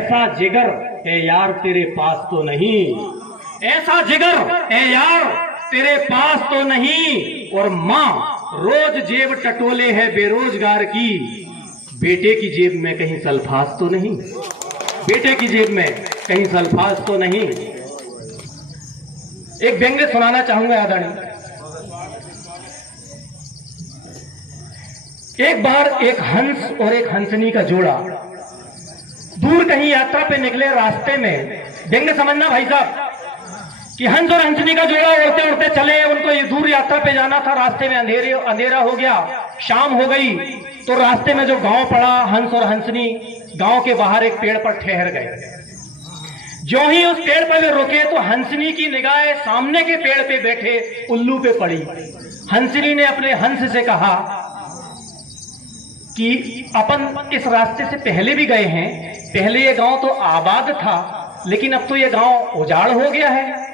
ऐसा जिगर है यार तेरे पास तो नहीं, ऐसा जिगर है यार तेरे पास तो नहीं। और माँ रोज जेब टटोले है बेरोजगार की, बेटे की जेब में कहीं सल्फास तो नहीं, बेटे की जेब में कहीं सल्फास तो नहीं। एक व्यंग्य सुनाना चाहूंगा आदरणीय। एक बार एक हंस और एक हंसनी का जोड़ा दूर कहीं यात्रा पे निकले। रास्ते में व्यंग्य समझना भाई साहब कि हंस और हंसनी का जोड़ा उड़ते उड़ते चले। उनको ये दूर यात्रा पे जाना था। रास्ते में अंधेरा हो गया, शाम हो गई। तो रास्ते में जो गांव पड़ा, हंस और हंसनी गांव के बाहर एक पेड़ पर ठहर गए। जो ही उस पेड़ पर वे रुके तो हंसनी की निगाहें सामने के पेड़ पे बैठे उल्लू पे पड़ी। हंसनी ने अपने हंस से कहा कि अपन इस रास्ते से पहले भी गए हैं, पहले ये गांव तो आबाद था, लेकिन अब तो ये गांव उजाड़ हो गया है।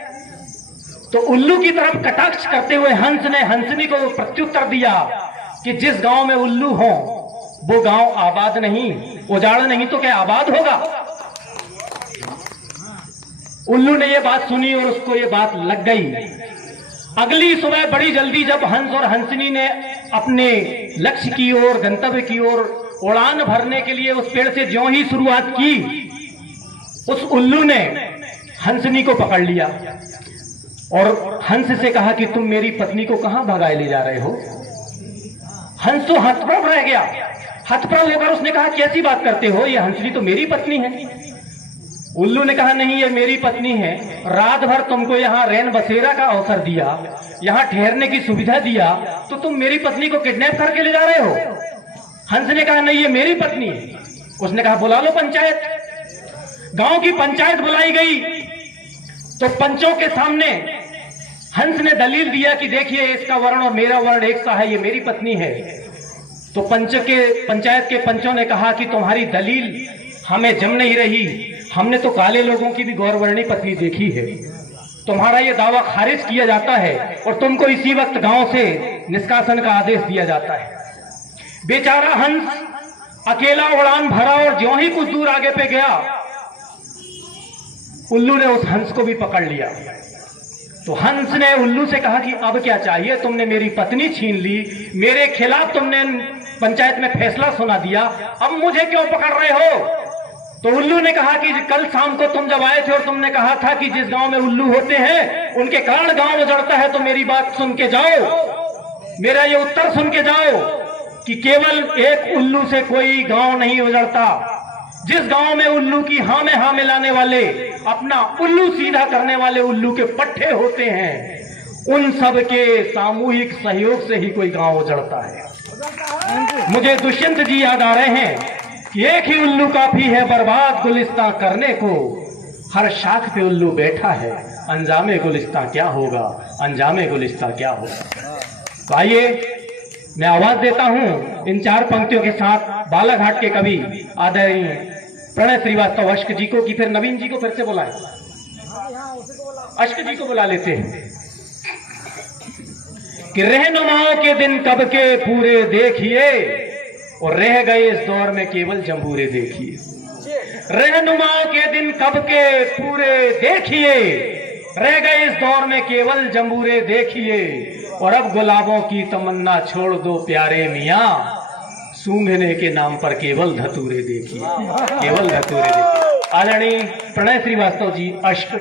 तो उल्लू की तरफ कटाक्ष करते हुए हंस ने हंसनी को प्रत्युत्तर दिया कि जिस गांव में उल्लू हो वो गांव आबाद नहीं, उजाड़ नहीं तो क्या आबाद होगा। उल्लू ने ये बात सुनी और उसको ये बात लग गई। अगली सुबह बड़ी जल्दी जब हंस और हंसनी ने अपने लक्ष्य की ओर, गंतव्य की ओर उड़ान भरने के लिए उस पेड़ से ज्यों ही शुरुआत की, उस उल्लू ने हंसनी को पकड़ लिया और हंस से कहा कि तुम मेरी पत्नी को कहां भगाए ले जा रहे हो। हंस तो हतप्रभ रह गया। हतप्रभ होकर उसने कहा कैसी बात करते हो, ये हंसनी तो मेरी पत्नी है। उल्लू ने कहा नहीं, ये मेरी पत्नी है। रात भर तुमको यहाँ रैन बसेरा का अवसर दिया, यहाँ ठहरने की सुविधा दिया, तो तुम मेरी पत्नी को किडनैप करके ले जा रहे हो। हंस ने कहा नहीं, ये मेरी पत्नी है। उसने कहा बुला लो पंचायत। गांव की पंचायत बुलाई गई तो पंचों के सामने हंस ने दलील दिया कि देखिए इसका वर्ण और मेरा वर्ण एक सा है, ये मेरी पत्नी है। तो पंचायत के पंचों ने कहा कि तुम्हारी दलील हमें जम नहीं रही, हमने तो काले लोगों की भी गौरवर्णी पत्नी देखी है। तुम्हारा ये दावा खारिज किया जाता है और तुमको इसी वक्त गांव से निष्कासन का आदेश दिया जाता है। बेचारा हंस अकेला उड़ान भरा और ज्यों ही कुछ दूर आगे पे गया, उल्लू ने उस हंस को भी पकड़ लिया। तो हंस ने उल्लू से कहा कि अब क्या चाहिए, तुमने मेरी पत्नी छीन ली, मेरे खिलाफ तुमने पंचायत में फैसला सुना दिया, अब मुझे क्यों पकड़ रहे हो। तो उल्लू ने कहा कि कल शाम को तुम जब आए थे और तुमने कहा था कि जिस गांव में उल्लू होते हैं उनके कारण गांव उजड़ता है, तो मेरी बात सुन के जाओ, मेरा ये उत्तर सुन के जाओ कि केवल एक उल्लू से कोई गांव नहीं उजड़ता। जिस गांव में उल्लू की हाँ में हाँ मिलाने वाले, अपना उल्लू सीधा करने वाले उल्लू के पट्टे होते हैं, उन सब के सामूहिक सहयोग से ही कोई गांव उजड़ता है। मुझे दुष्यंत जी याद आ रहे हैं कि एक ही उल्लू काफी है बर्बाद गुलिस्तां करने को, हर शाख पे उल्लू बैठा है, अंजामे गुलिस्तां क्या होगा, अंजामे गुलिस्तां क्या होगा। तो आइए मैं आवाज देता हूं इन चार पंक्तियों के साथ बालाघाट के कवि आदरणीय प्रणय श्रीवास्तव अश्क जी को, कि फिर नवीन जी को फिर से बुलाएं, अश्क जी को बुला लेते हैं कि रहनुमाओं के दिन कब के पूरे देखिए और रह गए इस दौर में केवल जंबूरे देखिए। रहनुमाओं के दिन कब के पूरे देखिए, रह गए इस दौर में केवल जंबूरे देखिए, और अब गुलाबों की तमन्ना छोड़ दो प्यारे मियां, सूंघने के नाम पर केवल धतूरे देखिए, केवल धतूरे देखिए। आदरणीय प्रणय श्रीवास्तव जी अश्क।